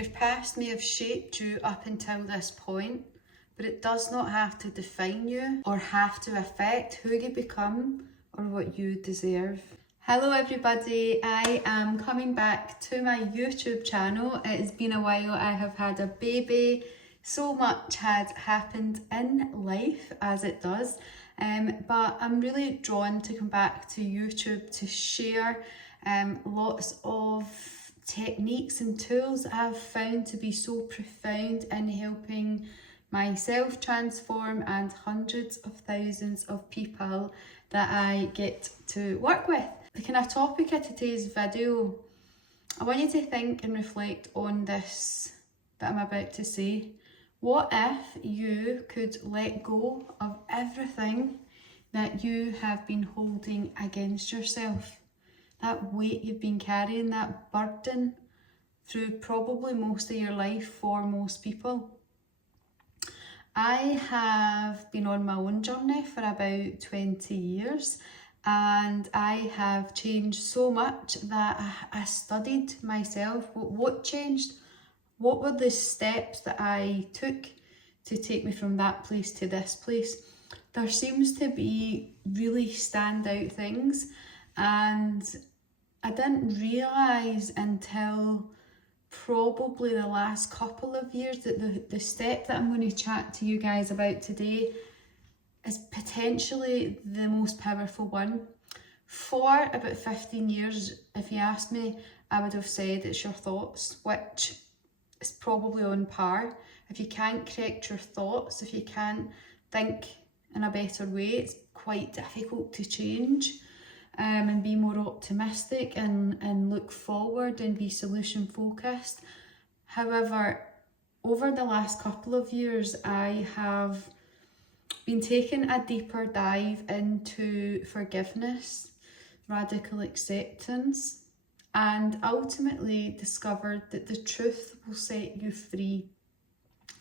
Your past may have shaped you up until this point, but it does not have to define you or have to affect who you become or what you deserve. Hello everybody, I am coming back to my YouTube channel. It has been a while, I have had a baby. So much had happened in life, as it does, but I'm really drawn to come back to YouTube to share lots of techniques and tools I've found to be so profound in helping myself transform and hundreds of thousands of people that I get to work with. The kind of topic of today's video, I want you to think and reflect on this that I'm about to say. What if you could let go of everything that you have been holding against yourself? That weight you've been carrying, that burden through probably most of your life for most people. I have been on my own journey for about 20 years and I have changed so much that I studied myself. What changed? What were the steps that I took to take me from that place to this place? There seems to be really standout things, and I didn't realise until probably the last couple of years that the step that I'm going to chat to you guys about today is potentially the most powerful one. For about 15 years, if you asked me, I would have said it's your thoughts, which is probably on par. If you can't correct your thoughts, if you can't think in a better way, it's quite difficult to change and be more optimistic and look forward and be solution focused. However, over the last couple of years, I have been taking a deeper dive into forgiveness, radical acceptance, and ultimately discovered that the truth will set you free.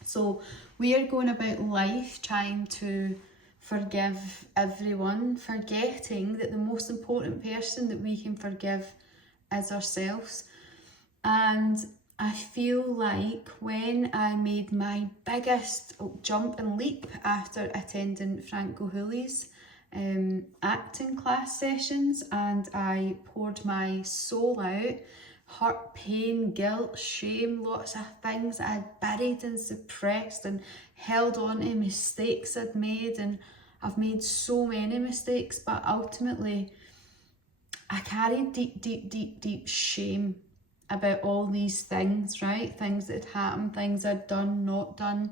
So we are going about life trying to forgive everyone, forgetting that the most important person that we can forgive is ourselves. And I feel like when I made my biggest jump and leap after attending Frank Gehuley's acting class sessions, and I poured my soul out, hurt, pain, guilt, shame, lots of things I'd buried and suppressed and held on to, mistakes I'd made, and I've made so many mistakes, but ultimately I carried deep shame about all these things, right? Things that had happened, things I'd done, not done,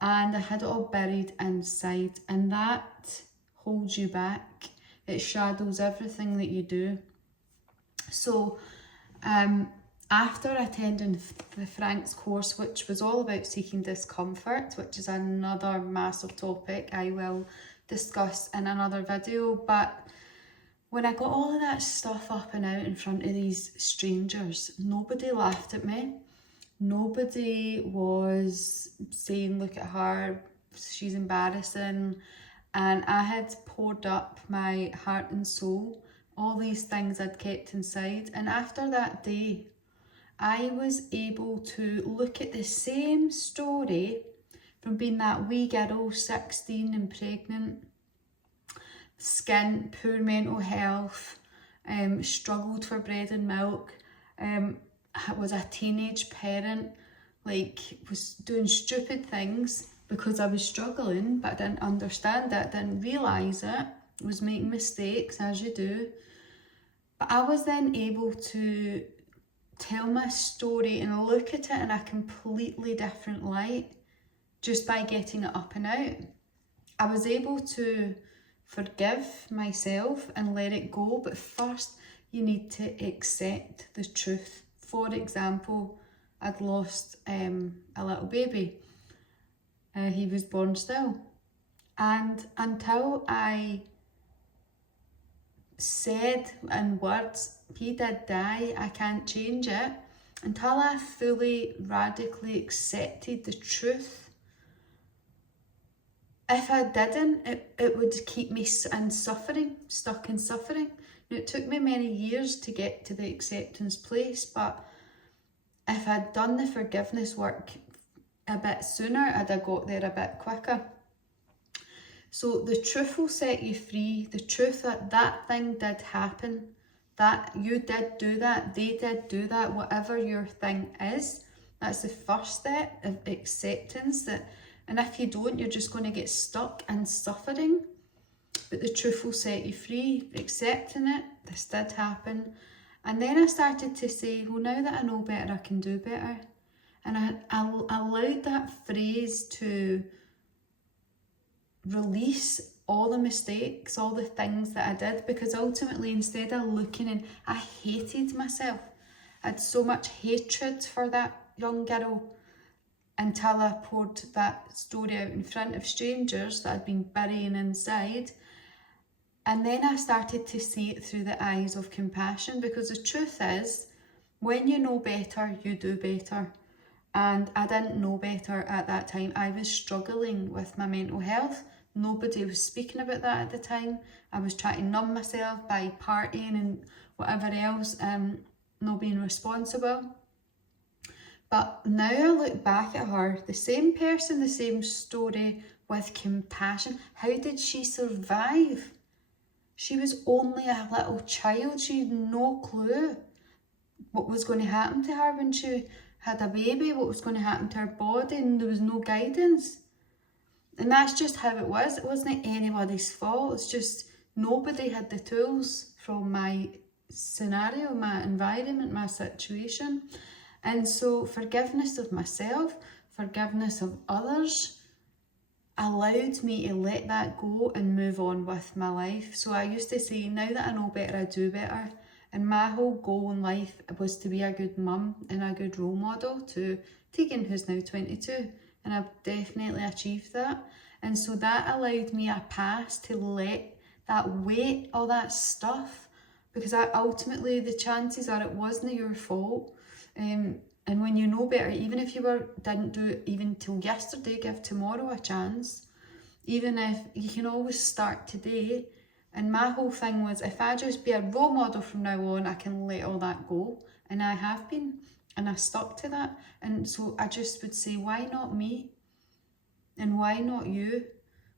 and I had it all buried inside, and that holds you back. It shadows everything that you do. So after attending the Frank's course, which was all about seeking discomfort, which is another massive topic I will discuss in another video, but when I got all of that stuff up and out in front of these strangers, nobody laughed at me. Nobody was saying, look at her, she's embarrassing. And I had poured up my heart and soul, all these things I'd kept inside. And after that day, I was able to look at the same story from being that wee girl, 16 and pregnant, skint, poor mental health, struggled for bread and milk, was a teenage parent, like was doing stupid things because I was struggling, but I didn't understand it, didn't realise it, was making mistakes as you do. But I was then able to tell my story and look at it in a completely different light just by getting it up and out. I was able to forgive myself and let it go, but first you need to accept the truth. For example, I'd lost a little baby. He was born still. And until I said in words, he did die, I can't change it, until I fully, radically accepted the truth, if I didn't, it would keep me in suffering, stuck in suffering. Now, it took me many years to get to the acceptance place, but if I'd done the forgiveness work a bit sooner, I'd have got there a bit quicker. So the truth will set you free. The truth that that thing did happen, that you did do that, they did do that, whatever your thing is, that's the first step of acceptance. That, and if you don't, you're just going to get stuck in suffering. But the truth will set you free, accepting it, this did happen. And then I started to say, well, now that I know better, I can do better. And I allowed that phrase to release all the mistakes, all the things that I did, because ultimately, instead of looking and I hated myself, I had so much hatred for that young girl until I poured that story out in front of strangers that I'd been burying inside. And then I started to see it through the eyes of compassion, because the truth is, when you know better, you do better. And I didn't know better at that time. I was struggling with my mental health. Nobody was speaking about that at the time. I was trying to numb myself by partying and whatever else, not being responsible. But now I look back at her, the same person, the same story, with compassion. How did she survive? She was only a little child. She had no clue what was going to happen to her when she had a baby, what was going to happen to her body, and there was no guidance. And that's just how it was. It wasn't anybody's fault. It's just nobody had the tools from my scenario, my environment, my situation. And so forgiveness of myself, forgiveness of others, allowed me to let that go and move on with my life. So I used to say, now that I know better, I do better. And my whole goal in life was to be a good mum and a good role model to Tegan, who's now 22. And I've definitely achieved that. And so that allowed me a pass to let that weight, all that stuff, because ultimately the chances are it wasn't your fault. And when you know better, even if you didn't do it even till yesterday, give tomorrow a chance. Even if you can always start today. And my whole thing was, if I just be a role model from now on, I can let all that go. And I have been, and I stuck to that. And so I just would say, why not me? And why not you?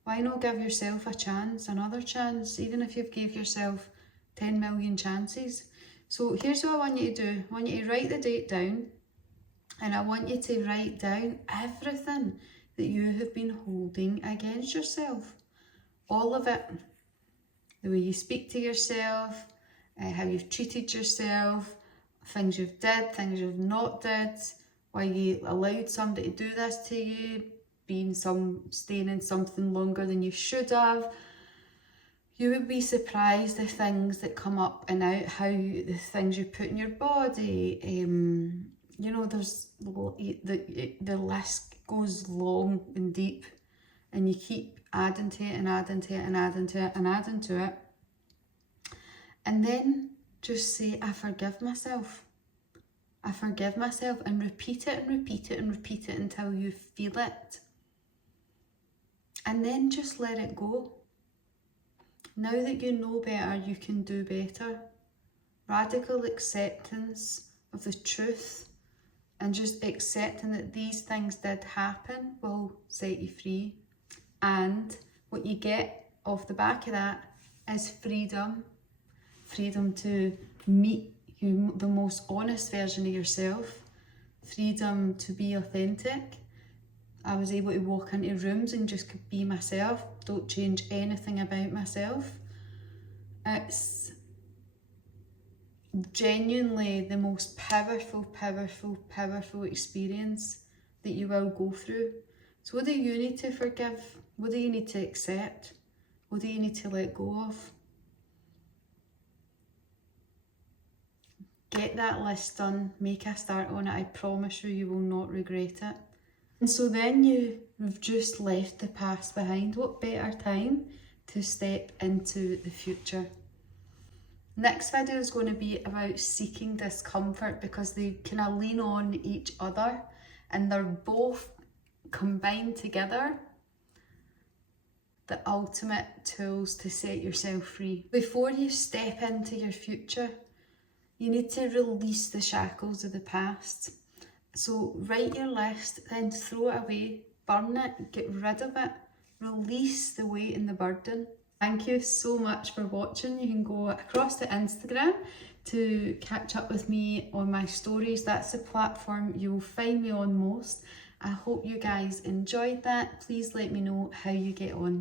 Why not give yourself a chance, another chance, even if you've gave yourself 10 million chances? So here's what I want you to do. I want you to write the date down, and I want you to write down everything that you have been holding against yourself. All of it. The way you speak to yourself, how you've treated yourself, things you've did, things you've not did, why you allowed somebody to do this to you, staying in something longer than you should have. You would be surprised the things that come up and out, the things you put in your body. There's the list goes long and deep, and you keep adding to it and adding to it and adding to it and adding to it. And then just say, I forgive myself. I forgive myself, and repeat it and repeat it and repeat it until you feel it. And then just let it go. Now that you know better, you can do better. Radical acceptance of the truth, and just accepting that these things did happen will set you free. And what you get off the back of that is freedom. Freedom to meet the most honest version of yourself. Freedom to be authentic. I was able to walk into rooms and just be myself. Don't change anything about myself. It's genuinely the most powerful experience that you will go through. So what do you need to forgive? What do you need to accept? What do you need to let go of? Get that list done, make a start on it. I promise you, you will not regret it. And so then you've just left the past behind. What better time to step into the future? Next video is going to be about seeking discomfort, because they kind of lean on each other and they're both combined together. The ultimate tools to set yourself free. Before you step into your future, you need to release the shackles of the past. So write your list, then throw it away, burn it, get rid of it, release the weight and the burden. Thank you so much for watching. You can go across to Instagram to catch up with me on my stories. That's the platform you'll find me on most. I hope you guys enjoyed that. Please let me know how you get on.